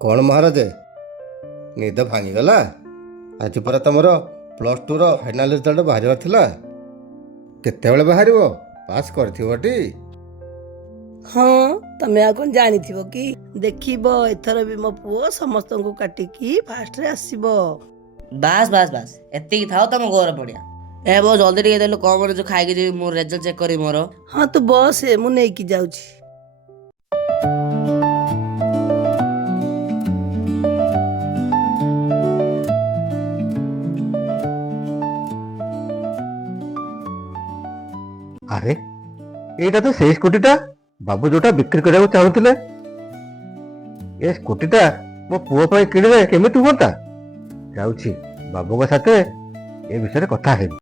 କ'ଣ ମହାରାଜ ନିଦ ଭାଙ୍ଗିଗଲା? ଆଜି ପରା ତମର +2ର ଫାଇନାଲ ରେଜଲ୍ଟ ବାହାରିବାର ଥିଲା। କେତେବେଳେ ବାହାରିବ? ପାସ୍ କରିଥିବ ଟି? ହଁ, ତମେ ଆଉ କ'ଣ ଜାଣିଥିବ କି? ଦେଖିବ ଏଥର ବି ମୋ ପୁଅ ସମସ୍ତଙ୍କୁ କାଟିକି ଫାଷ୍ଟରେ ଆସିବ। ବାସ୍ ବାସ୍ ବାସ୍, ଏତିକି ଥାଉ ତମ ଗୋର ପଡ଼ିଆ। ଏ ବୋଉ ଜଲ୍ଦି ଟିକେ ଦେଲୁ, କମ୍ ଯୋଉ ଖାଇକି ଯିବି, ମୁଁ ରେଜଲ୍ଟ ଚେକ୍ କରିବି ମୋର। ହଁ ତୁ ବସ୍, ମୁଁ ନେଇକି ଯାଉଛି। ଆରେ ଏଇଟା ତ ସେଇ ସ୍କୁଟିଟା ବାବୁ ଯୋଉଟା ବିକ୍ରି କରିବାକୁ ଚାହୁଁଥିଲେ। ଏ ସ୍କୁଟିଟା ମୋ ପୁଅ ପାଇଁ କିଣିଲେ କେମିତି ହୁଅନ୍ତା? ଯାଉଛି ବାବୁଙ୍କ ସାଥେ ଏ ବିଷୟରେ କଥା ହେବି।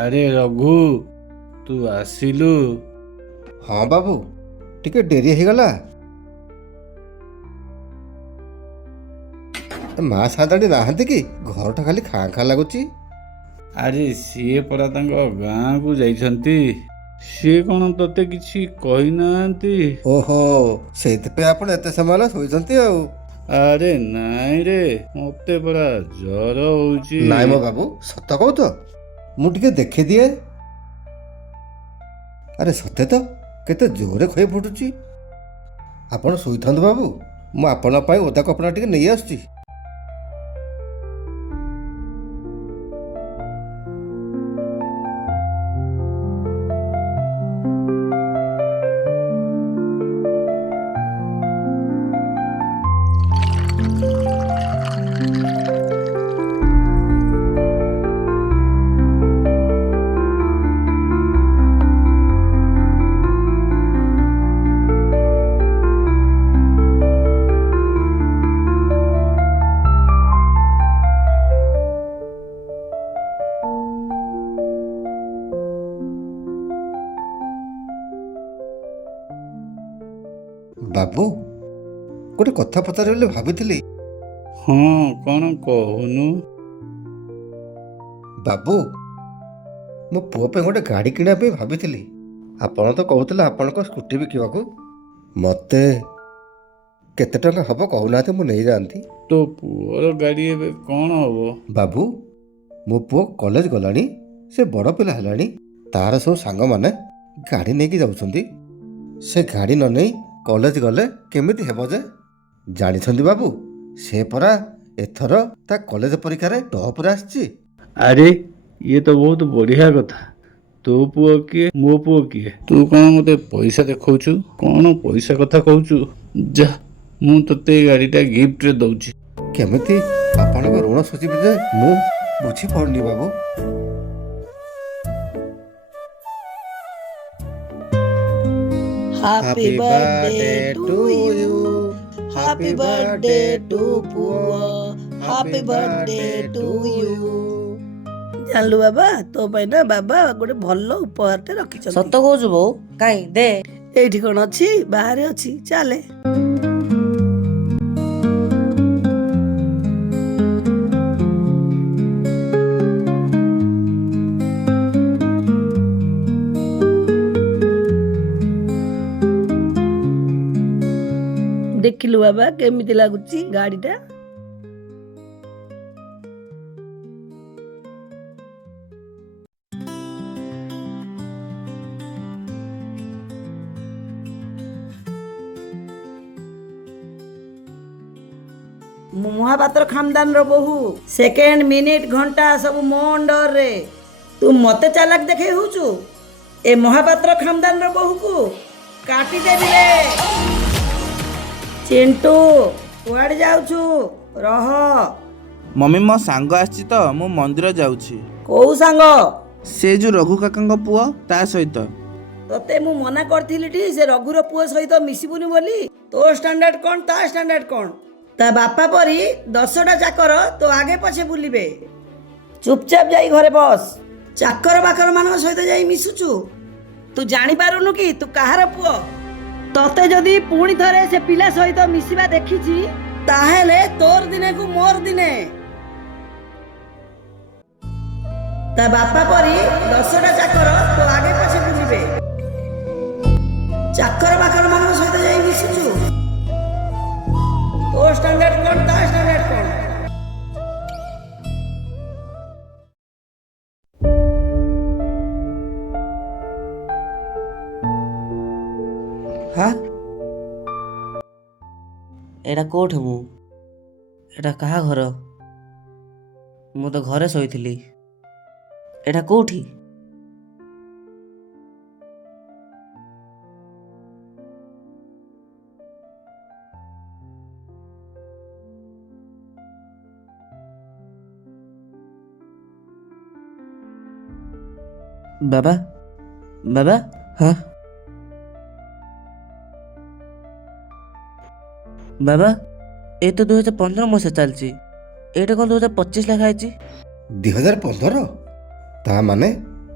ଆରେ ରଘୁ, ତୁ ଆସିଲୁ? ହଁ ବାବୁ, ଟିକେ ଡେରି ହେଇଗଲା। ମା ସାଦାଡ଼ି ନାହାନ୍ତି କି? ଘରଟା ଖାଲି ଖାଁ ଖାଁ ଲାଗୁଛି। ଆରେ ସିଏ ପରା ତାଙ୍କ ଗାଁକୁ ଯାଇଛନ୍ତି। ସିଏ କ'ଣ ତତେ କିଛି କହିନାହାନ୍ତି? ଓହୋ, ସେଇଥିପାଇଁ ଆପଣ ଏତେ ସମୟ ହେଲା ଶୋଇଛନ୍ତି ଆଉ। ଆରେ ନାଇଁ ରେ, ମତେ ପରା ଜ୍ୱର ହଉଛି। ନାଇଁ ମୋ ବାବୁ, ସତ କହୁଛ? ମୁଁ ଟିକେ ଦେଖିଦିଏ। ଆରେ ସତେ ତ, କେତେ ଜୋରରେ ଖୋଇ ଫୁଟୁଛି। ଆପଣ ଶୋଇଥାନ୍ତୁ ବାବୁ, ମୁଁ ଆପଣଙ୍କ ପାଇଁ ଓଦା କପଡ଼ା ଟିକେ ନେଇ ଆସୁଛି। ବାବୁ, ଗୋଟେ କଥା ପଚାରିବି ବୋଲି ଭାବିଥିଲି। ହଁ, କ'ଣ କହୁନୁ? ବାବୁ, ମୋ ପୁଅ ପାଇଁ ଗୋଟେ ଗାଡ଼ି କିଣିବା ପାଇଁ ଭାବିଥିଲି। ଆପଣ ତ କହୁଥିଲେ ଆପଣଙ୍କ ସ୍କୁଟି ବିକିବାକୁ। ମୋତେ କେତେ ଟଙ୍କା ହବ କହୁନାହାନ୍ତି, ମୁଁ ନେଇଯାଆନ୍ତି। ତୋ ପୁଅର ଗାଡ଼ି ଏବେ କ'ଣ ହବ? ବାବୁ, ମୋ ପୁଅ କଲେଜ ଗଲାଣି, ସେ ବଡ଼ ପିଲା ହେଲାଣି। ତାର ସବୁ ସାଙ୍ଗମାନେ ଗାଡ଼ି ନେଇକି ଯାଉଛନ୍ତି। ସେ ଗାଡ଼ି ନ ନେଇ କଲେଜ ଗଲେ କେମିତି ହେବ ଯେ? ଜାଣିଛନ୍ତି ବାବୁ, ସେ ପରା ଏଥର ତା କଲେଜ ପରୀକ୍ଷାରେ ଟପ୍ରେ ଆସିଛି। ଆରେ ଇଏ ତ ବହୁତ ବଢ଼ିଆ କଥା। ତୋ ପୁଅ କିଏ, ମୋ ପୁଅ କିଏ? ତୁ କ'ଣ ମୋତେ ପଇସା ଦେଖାଉଛୁ? କ'ଣ ପଇସା କଥା କହୁଛୁ? ଯା, ମୁଁ ତୋତେ ଏଇ ଗାଡ଼ିଟା ଗିଫ୍ଟରେ ଦଉଛି। କେମିତି ଆପଣଙ୍କ ଋଣ ଶୁଝିବି ଯେ ମୁଁ ବୁଝିପାରୁନି ବାବୁ। Happy birthday to you, happy birthday to ପୁଅ, ହାପି ବର୍ଥଡେ ଟୁ ୟୁ। ଜାଣିଲୁ ବାବା, ତୋ ପାଇଁ ନା ବାବା ଗୋଟେ ଭଲ ଉପହାରଟେ ରଖିଛନ୍ତି। ସତ କହୁଛୁ ବୋଉ? କାଇଁ ଦେ। ଏଇଠି କ'ଣ ଅଛି? ବାହାରେ ଅଛି, ଚାଲେ। ଦେଖିଲୁ ବାବା କେମିତି ଲାଗୁଛି ଗାଡ଼ିଟା? ମୁଁ ମହାପାତ୍ର ଖାନଦାନର ବୋହୂ। ସେକେଣ୍ଡ, ମିନିଟ, ଘଣ୍ଟା ସବୁ ମୋ ଅଣ୍ଡରରେ। ତୁ ମତେ ଚାଲାକ ଦେଖେଇ ହଉଛୁ? ଏ ମହାପାତ୍ର ଖାନଦାନର ବୋହୂକୁ କାଟିଦେବି ରେ। ଚିଣ୍ଟୁ, କୁଆଡ଼େ ଯାଉଛୁ? ରହ। ମମି, ମୋ ସାଙ୍ଗ ଆସିଛି ତ, ମୁଁ ମନ୍ଦିର ଯାଉଛି। କୋଉ ସାଙ୍ଗ? ସେ ଯୋଉ ରଘୁ କାକାଙ୍କ ପୁଅ, ତା ସହିତ। ତତେ ମୁଁ ମନା କରିଥିଲି ଟି ସେ ରଘୁର ପୁଅ ସହିତ ମିଶିବୁନି ବୋଲି। ତୋ ଷ୍ଟାଣ୍ଡାର୍ଡ କ'ଣ, ତା ଷ୍ଟାଣ୍ଡାର୍ଡ କ'ଣ? ତା ବାପା ପରି 10ଟା ଚାକର ତୋ ଆଗେ ପଛେ ବୁଲିବେ। ଚୁପଚାପ ଯାଇ ଘରେ ବସ। ଚାକର ବାକର ମାନଙ୍କ ସହିତ ଯାଇ ମିଶୁଛୁ? ତୁ ଜାଣିପାରୁନୁ କି ତୁ କାହାର ପୁଅ? ତତେ ଯଦି ପୁଣି ଥରେ ସେ ପିଲା ସହିତ ମିଶିବା ଦେଖିଛି ତାହେଲେ ତୋର ଦିନେକୁ ମୋର ଦିନେ। ତା ବାପା ପରି 10ଟା ଚାକର ତୋ ଆଗେ ପଛେ ବୁଲିବେ। ଚାକର ବାକର ମାନଙ୍କ ସହିତ ଯାଇ ମିଶୁଛୁ। ତୋ ଷ୍ଟାଣ୍ଡାର୍ଡ କଣ ତା ଷ୍ଟାଣ୍ଡାର୍ଡ କଣ? ହଁ ଏଇଟା କୋଉଠି ମୁଁ? ଏଇଟା କାହା ଘର? ମୁଁ ତ ଘରେ ଶୋଇଥିଲି। ଏଇଟା କୋଉଠି? ବାବା ବାବା ହଁ ବାବା ଏ ତ 2015 ମସିହା ଚାଲିଛି। ଏଇଟା କ'ଣ 2025 ଲେଖା ହେଇଛି? 2015? ତା ମାନେ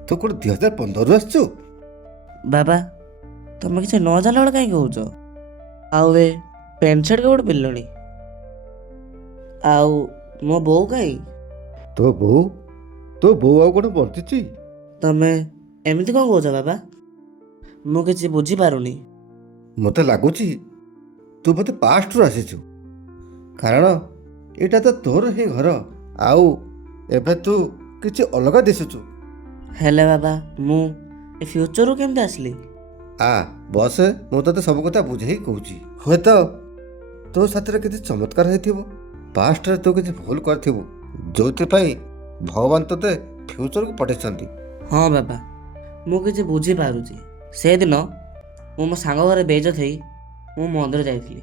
ତୁ କୋଉଠି 2015ରୁ ଆସିଛୁ? ବାବା ତମେ କିଛି ନ ଜାଣିଲା ବେଳେ କାହିଁକି କହୁଛ? ଆଉ ଏ ପ୍ୟାଣ୍ଟ ସାର୍ଟ କେଉଁଠି ପିନ୍ଧିଲଣି? ଆଉ ମୋ ବୋଉ କାହିଁ? ତୋ ବୋଉ ଆଉ କଣ ବଞ୍ଚିଛି? ତମେ ଏମିତି କ'ଣ କହୁଛ ବାବା? ମୁଁ କିଛି ବୁଝିପାରୁନି। ମୋତେ ଲାଗୁଛି ତୁ ବୋଧେ ପାଷ୍ଟରୁ ଆସିଛୁ, କାରଣ ଏଇଟା ତ ତୋର ହିଁ ଘର। ଆଉ ଏବେ ତୁ କିଛି ଅଲଗା ଦିଶୁଛୁ। ହେଲେ ବାବା ମୁଁ ଏ ଫ୍ୟୁଚରରୁ କେମିତି ଆସିଲି? ବସ୍, ମୁଁ ତୋତେ ସବୁ କଥା ବୁଝେଇ କହୁଛି। ହୁଏତ ତୋ ସାଥିରେ କିଛି ଚମତ୍କାର ହେଇଥିବ। ପାଷ୍ଟରେ ତୁ କିଛି ଭୁଲ କରିଥିବୁ, ଯୋଉଥିପାଇଁ ଭଗବାନ ତୋତେ ଫ୍ୟୁଚରକୁ ପଠେଇଛନ୍ତି। ହଁ ବାବା ମୁଁ କିଛି ବୁଝିପାରୁଛି। ସେଦିନ ମୁଁ ମୋ ସାଙ୍ଗ ଘରେ ବେଇଜ୍ଜତ ହେଇ ମୁଁ ମନ୍ଦିର ଯାଇଥିଲି।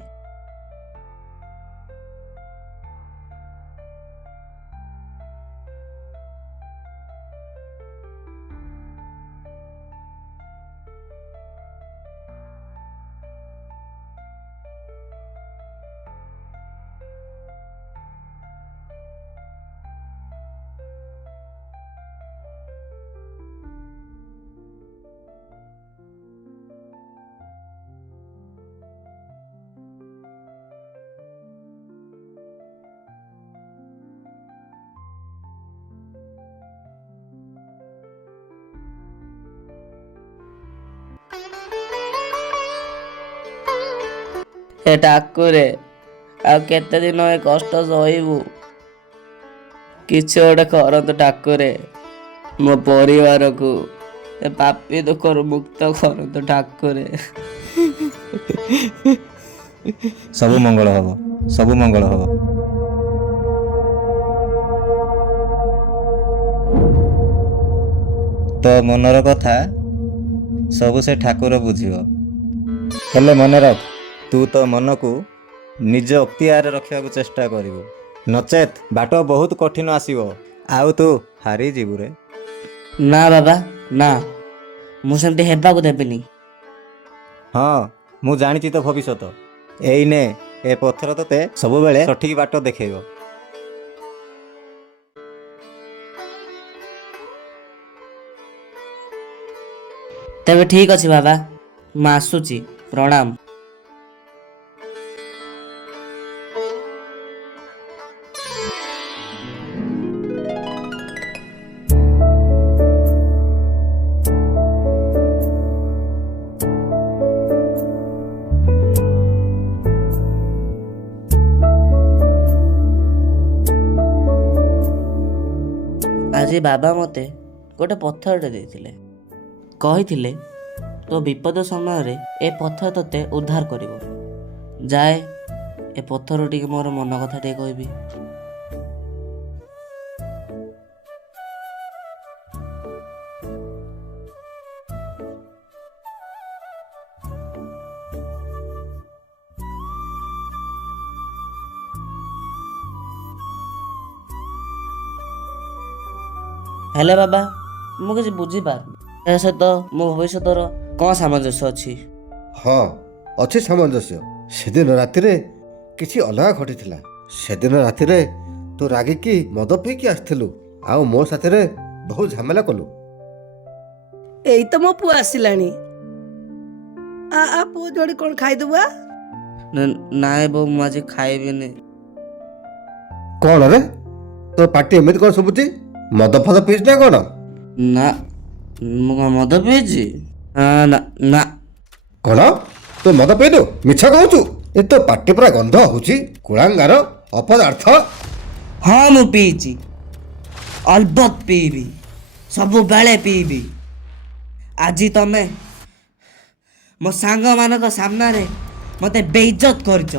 ଏ ଠାକୁରେ ଆଉ କେତେ ଦିନ ଏ କଷ୍ଟ ସହିବୁ? କିଛି ଗୋଟେ କରନ୍ତୁ ଠାକୁରେ। ମୋ ପରିବାରକୁ ଏ ପାପୀ ଦୁଃଖରୁ ମୁକ୍ତ କରନ୍ତୁ ଠାକୁରେ। ସବୁ ମଙ୍ଗଳ ହବ, ସବୁ ମଙ୍ଗଳ ହବ। ତ ମନର କଥା ସବୁ ସେ ଠାକୁର ବୁଝିବ। ହେଲେ ମନେ ରଖ, ତୁ ତ ମନକୁ ନିଜ ଅକ୍ତିଆରରେ ରଖିବାକୁ ଚେଷ୍ଟା କରିବୁ, ନଚେତ୍ ବାଟ ବହୁତ କଠିନ ଆସିବ ଆଉ ତୁ ହାରିଯିବୁ ରେ। ନା ବାବା ନା, ମୁଁ ସେମିତି ହେବାକୁ ଦେବିନି। ହଁ ମୁଁ ଜାଣିଛି ତ ଭବିଷ୍ୟତ। ଏଇନେ ଏ ପଥର ତତେ ସବୁବେଳେ ସଠିକ ବାଟ ଦେଖେଇବ। ତେବେ ଠିକ୍ ଅଛି ବାବା, ମୁଁ ଆସୁଛି। ପ୍ରଣାମ। ଆଜି ବାବା ମୋତେ ଗୋଟେ ପଥରଟେ ଦେଇଥିଲେ। କହିଥିଲେ ତୋ ବିପଦ ସମୟରେ ଏ ପଥର ତୋତେ ଉଦ୍ଧାର କରିବ। ଯାଏ ଏ ପଥର ଟିକେ ମୋର ମନ କଥା ଟିକେ କହିବି। ହେଲେ ବାବା ମୁଁ କିଛି ବୁଝିପାରୁନି, ଏହା ସହିତ ମୋ ଭବିଷ୍ୟତର କ'ଣ ସାମଞ୍ଜସ୍ୟ ଅଛି? ହଁ, ଅଛି ସାମଞ୍ଜସ୍ୟ। ସେଦିନ ରାତିରେ କିଛି ଅଲଗା ଘଟିଥିଲା। ସେଦିନ ରାତିରେ ତୁ ରାଗିକି ମଦ ପିଇକି ଆସିଥିଲୁ, ଆଉ ମୋ ସାଥିରେ ବହୁତ ଝାମେଲା କଲୁ। ଏଇ ତ ମୋ ପୁଅ ଆସିଲାଣି। ଆ ପୁଅ ଯୋଡ଼ି କ'ଣ ଖାଇଦେବୁ? ନାଇଁ ବୋଉ ମୁଁ ଆଜି ଖାଇବିନି। କ'ଣ ରେ ତୋ ପାଟି ଏମିତି କ'ଣ ଶୁଭୁଛି? ମଦ ଫଦ ପିଇଛୁ ନା କ'ଣ? ନା ମୁଁ କ'ଣ ମଦ ପିଇଛି? ନା ନା। କ'ଣ ତୁ ମଦ ପିଇଲୁ? ମିଛ କହୁଛୁ। ଏ ତୋ ପାଟି ପୁରା ଗନ୍ଧ ହଉଛି କୁଳାଙ୍ଗାର ଅପଦାର୍ଥ। ହଁ ମୁଁ ପିଇଛି, ଅଲବତ ପିଇବି, ସବୁବେଳେ ପିଇବି। ଆଜି ତମେ ମୋ ସାଙ୍ଗମାନଙ୍କ ସାମ୍ନାରେ ମୋତେ ବେଇଜ୍ଜତ କରିଛ।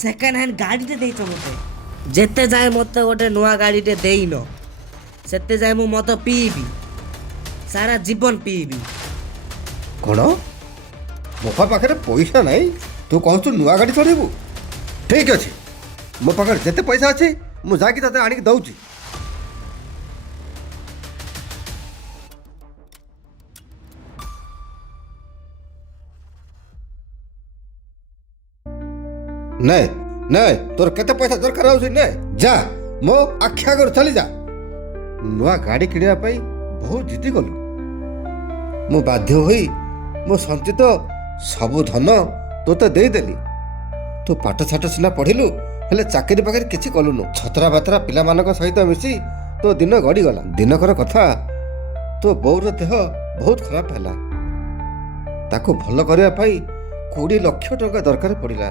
ସେକେଣ୍ଡ ହ୍ୟାଣ୍ଡ ଗାଡ଼ିଟେ ଦେଇଛ ମୋତେ। ଯେତେ ଯାଏ ମୋତେ ଗୋଟେ ନୂଆ ଗାଡ଼ିଟେ ଦେଇନ ସେତେ ଯାଏ ମୁଁ ମଦ ପିଇବି, ସାରା ଜୀବନ ପିଇବି। କ'ଣ ମୋ ପାଖରେ ପଇସା ନାହିଁ, ତୁ କହୁଛୁ ନୂଆ ଗାଡ଼ି ଚଢ଼ିବୁ? ଠିକ୍ ଅଛି, ମୋ ପାଖରେ ଯେତେ ପଇସା ଅଛି ମୁଁ ଯାଇକି ତତେ ଆଣିକି ଦଉଛି। ନେ ନେ, ତୋର କେତେ ପଇସା ଦରକାର ହଉଛି ନେ, ଯା ମୋ ଆଖି ଆଗରୁ ଚାଲି ଯା। ନୂଆ ଗାଡ଼ି କିଣିବା ପାଇଁ ବହୁତ ଜିଦି କଲୁ। ମୁଁ ବାଧ୍ୟ ହୋଇ ମୋ ସଞ୍ଚିତ ସବୁ ଧନ ତୋତେ ଦେଇଦେଲି। ତୁ ପାଠଶାଠ ସିନା ପଢ଼ିଲୁ, ହେଲେ ଚାକିରି ପାଖରେ କିଛି କଲୁନୁ। ଛତରା ବାତରା ପିଲାମାନଙ୍କ ସହିତ ମିଶି ତୋ ଦିନ ଗଡ଼ିଗଲା। ଦିନକର କଥା, ତୋ ବୋଉର ଦେହ ବହୁତ ଖରାପ ହେଲା। ତାକୁ ଭଲ କରିବା ପାଇଁ 20 ଲକ୍ଷ ଟଙ୍କା ଦରକାର ପଡ଼ିଲା।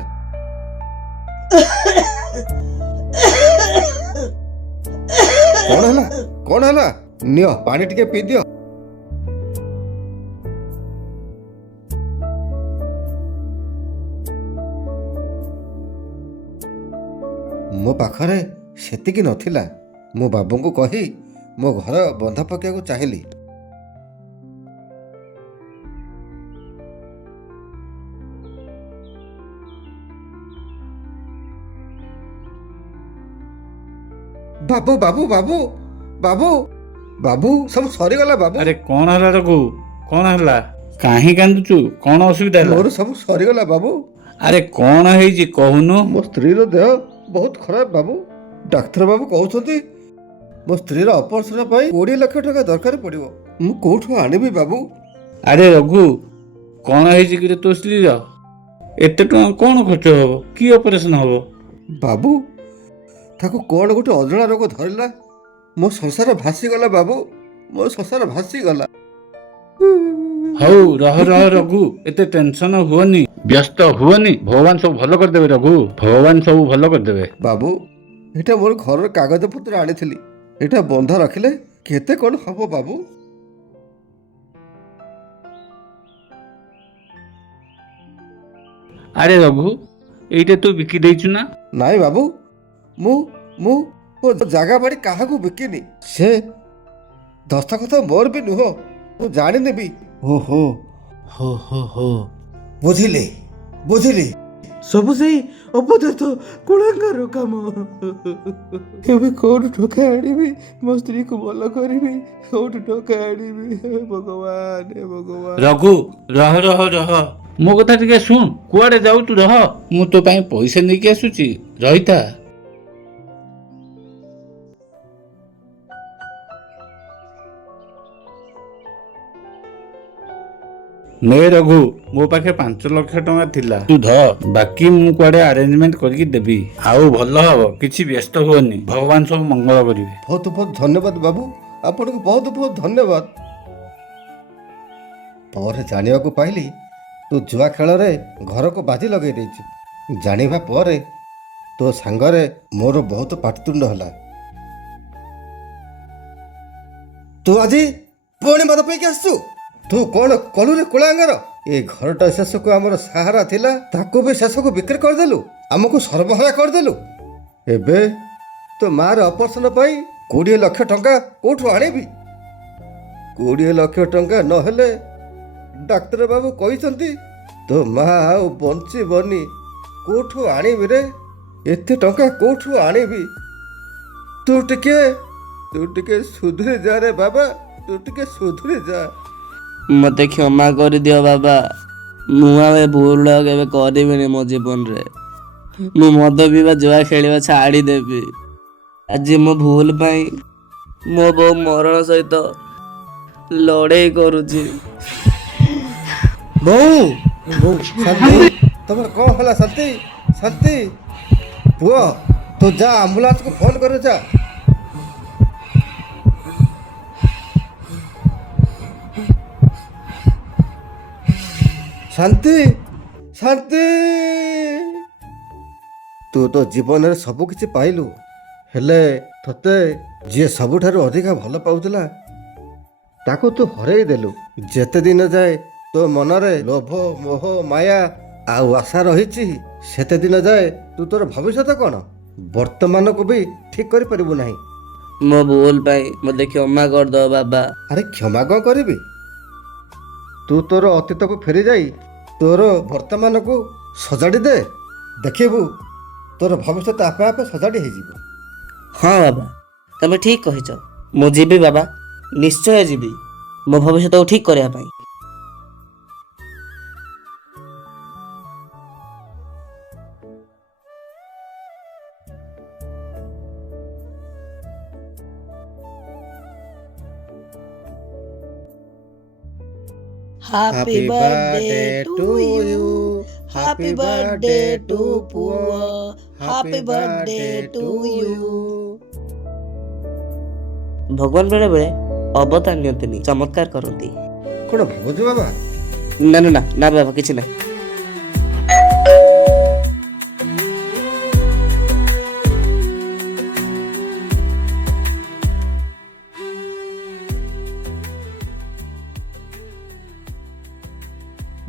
କ'ଣ ହେଲା? କ'ଣ ହେଲା? ନିଅ ପାଣି ଟିକେ ପିଇ ଦିଅ। ମୋ ପାଖରେ ସେତିକି ନଥିଲା। ମୋ ବାବୁଙ୍କୁ କହି ମୋ ଘର ବନ୍ଧା ପକାଇବାକୁ ଚାହିଁଲି। ବାବୁ ବାବୁ ବାବୁ ବାବୁ ବାବୁ ସବୁ ସରିଗଲା ବାବୁ। ଆରେ କ'ଣ ହେଲା ରଘୁ? କ'ଣ ହେଲା? କାହିଁ କାନ୍ଦୁଛୁ? କ'ଣ ଅସୁବିଧା ହେଲା? ମୋର ସବୁ ସରିଗଲା ବାବୁ। ଆରେ କ'ଣ ହେଇଛି କହୁନୁ? ମୋ ସ୍ତ୍ରୀର ଦେହ ବହୁତ ଖରାପ ବାବୁ। ଡାକ୍ତର ବାବୁ କହୁଛନ୍ତି ମୋ ସ୍ତ୍ରୀର ଅପରେସନ ପାଇଁ 20 ଲକ୍ଷ ଟଙ୍କା ଦରକାର ପଡ଼ିବ। ମୁଁ କୋଉଠୁ ଆଣିବି ବାବୁ? ଆରେ ରଘୁ, କ'ଣ ହେଇଛି କିରେ ତୋ ସ୍ତ୍ରୀର? ଏତେ ଟଙ୍କା କ'ଣ ଖର୍ଚ୍ଚ ହବ? କି ଅପରେସନ ହବ? ବାବୁ ତାକୁ କ'ଣ ଗୋଟେ ଅଜଣା ରୋଗ ଧରିଲା। ମୋ ସଂସାର ଭାସିଗଲା ବାବୁ, ମୋ ସଂସାର ଭାସିଗଲା। ହଉ ରହ ରହ ରଘୁ, ଏତେ ଟେନସନ ହୁଅନି, ବ୍ୟସ୍ତ ହୁଅନି। ଭଗବାନ ସବୁ ଭଲ କରିଦେବେ ରଘୁ, ଭଗବାନ ସବୁ ଭଲ କରିଦେବେ। ବାବୁ ଏଇଟା ମୋର ଘରର କାଗଜପତ୍ର ଆଣିଥିଲି, ଏଇଟା ବନ୍ଧା ରଖିଲେ କେତେ କ'ଣ ହବ ବାବୁ? ଆରେ ରଘୁ, ଏଇଟା ତୁ ବିକି ଦେଇଛୁ ନା? ନାଇଁ ବାବୁ, ମୁଁ ମୁଁ ମୋ ଜାଗା ବାଡ଼ି କାହାକୁ ବିକିନି। ସେ ଦସ୍ତଖତ ମୋର ବି ନୁହଁ, ମୁଁ ଜାଣିନେବି। ଓହୋ ହୋ ହୋ ହୋ, ବୁଝିଲି ବୁଝିଲି। ସବୁ ସେଇ ଅପଦାର୍ଥ କୁଳାଙ୍ଗାର କାମ। ଏବେ କୋଉଠୁ ଟଙ୍କା ଆଣିବି? ମୋ ସ୍ତ୍ରୀକୁ ଭଲ କରିବି, କୋଉଠୁ ଟଙ୍କା ଆଣିବି? ହେ ଭଗବାନ, ହେ ଭଗବାନ। ରଘୁ ରହ ରହ ରହ, ମୋ କଥା ଟିକେ ଶୁଣ। କୁଆଡେ ଯାଉଛୁ? ରହ, ମୁଁ ତୋ ପାଇଁ ପଇସା ନେଇକି ଆସୁଛି, ରହିଥା। ନେ ରଘୁ, ମୋ ପାଖେ 5 ଲକ୍ଷ ଟଙ୍କା ଥିଲା, ତୁ ଧ। ବାକି ମୁଁ କୁଆଡେ ଆରେଞ୍ଜମେଣ୍ଟ କରିକି ଦେବି। ଆଉ ଭଲ ହବ, କିଛି ବ୍ୟସ୍ତ ହୁଅନି, ଭଗବାନ ସବୁ ମଙ୍ଗଳ କରିବେ। ବହୁତ ବହୁତ ଧନ୍ୟବାଦ ବାବୁ, ଆପଣଙ୍କୁ ବହୁତ ବହୁତ ଧନ୍ୟବାଦ। ପରେ ଜାଣିବାକୁ ପାଇଲି ତୁ ଜୁଆ ଖେଳରେ ଘରକୁ ବାଜି ଲଗେଇ ଦେଇଛୁ। ଜାଣିବା ପରେ ତୋ ସାଙ୍ଗରେ ମୋର ବହୁତ ପାଟିତୁଣ୍ଡ ହେଲା। ତୁ ଆଜି ପୁଣି ମଦ ପାଇକି ଆସିଛୁ। ତୁ କ'ଣ କଲୁ ରେ କୁଳାଙ୍ଗାର? ଏ ଘରଟା ଶେଷକୁ ଆମର ସାହାରା ଥିଲା, ତାକୁ ବି ଶେଷକୁ ବିକ୍ରି କରିଦେଲୁ, ଆମକୁ ସର୍ବହାରା କରିଦେଲୁ। ଏବେ ତୋ ମାଆର ଅପରେସନ ପାଇଁ 20 ଲକ୍ଷ ଟଙ୍କା କୋଉଠୁ ଆଣିବି? 20 ଲକ୍ଷ ଟଙ୍କା ନହେଲେ ଡାକ୍ତର ବାବୁ କହିଛନ୍ତି ତୋ ମା ଆଉ ବଞ୍ଚିବନି। କୋଉଠୁ ଆଣିବି ରେ? ଏତେ ଟଙ୍କା କୋଉଠୁ ଆଣିବି? ତୁ ଟିକେ ସୁଧୁରି ଯା ରେ ବାବା, ତୁ ଟିକେ ସୁଧୁରି ଯା। ମୋତେ କ୍ଷମା କରିଦିଅ ବାବା, ମୁଁ ଆଉ ଏ ଭୁଲ କେବେ କରିବିନି ମୋ ଜୀବନରେ। ମୁଁ ମଦ ପିଇବା ଜୁଆ ଖେଳିବା ଛାଡ଼ିଦେବି। ଆଜି ମୋ ଭୁଲ ପାଇଁ ମୋ ବୋଉ ମରଣ ସହିତ ଲଢ଼େଇ କରୁଛି। ବୋଉ ବୋଉ ଶାନ୍ତି ତମର କ'ଣ ହେଲା ଶାନ୍ତି? ଶାନ୍ତି ପୁଅ, ତୁ ଯା ଆମ୍ବୁଲାନ୍ସକୁ ଫୋନ୍ କରେ ଯା। ଶାନ୍ତି, ଶାନ୍ତି, ତୁ ତୋ ଜୀବନରେ ସବୁ କିଛି ପାଇଲୁ, ହେଲେ ତତେ ଯିଏ ସବୁଠାରୁ ଅଧିକା ଭଲ ପାଉଥିଲା ତାକୁ ତୁ ହରେଇ ଦେଲୁ। ଯେତେ ଦିନ ଯାଏ ତୋ ମନରେ ଲୋଭ, ମୋହ, ମାୟା ଆଉ ଆଶା ରହିଛି, ସେତେ ଦିନ ଯାଏ ତୁ ତୋର ଭବିଷ୍ୟତ କ'ଣ ବର୍ତ୍ତମାନକୁ ବି ଠିକ୍ କରିପାରିବୁ ନାହିଁ। ମୋ ଭୁଲ ପାଇଁ ମୋତେ କ୍ଷମା କରିଦବ ବାବା। ଆରେ କ୍ଷମା କ'ଣ କରିବି? ତୁ ତୋର ଅତୀତକୁ ଫେରି ଯାଇ ତୋର ବର୍ତ୍ତମାନକୁ ସଜାଡ଼ି ଦେ, ଦେଖିବୁ ତୋର ଭବିଷ୍ୟତ ଆପେ ଆପେ ସଜାଡ଼ି ହେଇଯିବ। ହଁ ବାବା, ତମେ ଠିକ୍ କହିଛ। ମୁଁ ଯିବି ବାବା, ନିଶ୍ଚୟ ଯିବି ମୋ ଭବିଷ୍ୟତକୁ ଠିକ୍ କରିବା ପାଇଁ। Happy birthday to you. Happy birthday to puo. Happy birthday to you. ଭଗବାନ ବେଳେ ବେଳେ ଅବତାର ନିଅନ୍ତିନି, ଚମତ୍କାର କରନ୍ତି। କ'ଣ ଭାବୁଛୁ ବାବା? ନା ନା ନା ନା ବାବା, କିଛି ନାହିଁ।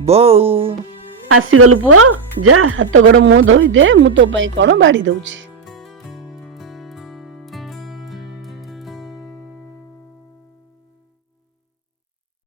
ବୋଉ ଆସିଗଲୁ ପୁଅ, ଯା ହାତ ଗୋଡ଼ ମୁହଁ ଧୋଇ ଦେ, ମୁଁ ତୋ ପାଇଁ କ'ଣ ବାଢ଼ି ଦଉଛି।